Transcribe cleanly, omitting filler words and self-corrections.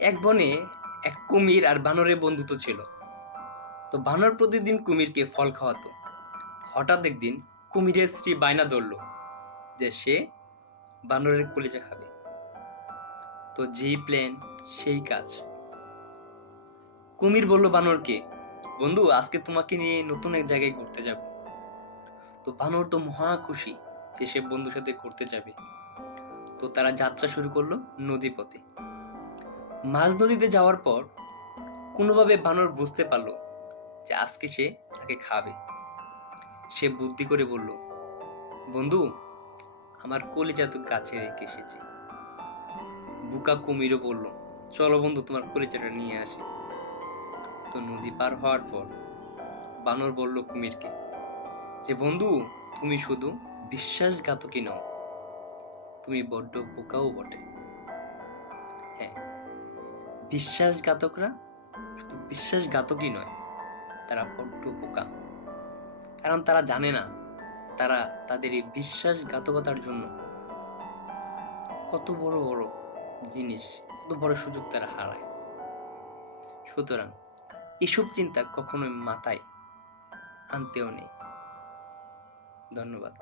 এক বনে এক কুমির আর বানরের বন্ধুত্ব ছিল। তো বানর প্রতিদিন কুমিরকে ফল খাওয়াতো। হঠাৎ একদিন কুমিরের স্ত্রী বায়না ধরল যে সে বানরের কলিজা খাবে। তো যেই প্ল্যান সেই কাজ। কুমির বলল বানরকে, বন্ধু আজকে তোমাকে নিয়ে নতুন এক জায়গায় ঘুরতে যাব। তো বানর তো মহা খুশি যে সে বন্ধুর সাথে ঘুরতে যাবে। তো তারা যাত্রা শুরু করলো নদী পথে। মাঝ নদীতে যাওয়ার পর কোনোভাবে বানর বুঝতে পারলো যে আজকে সে তাকে খাবে। সে বুদ্ধি করে বলল, বন্ধু আমার কলিজা তো গাছে রেখে এসেছি। বুকা কুমিরও বলল, চলো বন্ধু তোমার কলিজাটা নিয়ে আসি। তো নদী পার হওয়ার পর বানর বলল কুমিরকে যে বন্ধু তুমি শুধু বিশ্বাসঘাতকই নও, তুমি বড্ড বোকাও বটে। হ্যাঁ, বিশ্বাসঘাতকরা শুধু বিশ্বাসঘাতকই নয়, তারা বড্ড বোকা। কারণ তারা জানে না তারা তাদের এই বিশ্বাসঘাতকতার জন্য কত বড় বড় জিনিস, কত বড় সুযোগ তারা হারায়। সুতরাং এসব চিন্তা কখনোই মাথায় আনতেও নেই। ধন্যবাদ।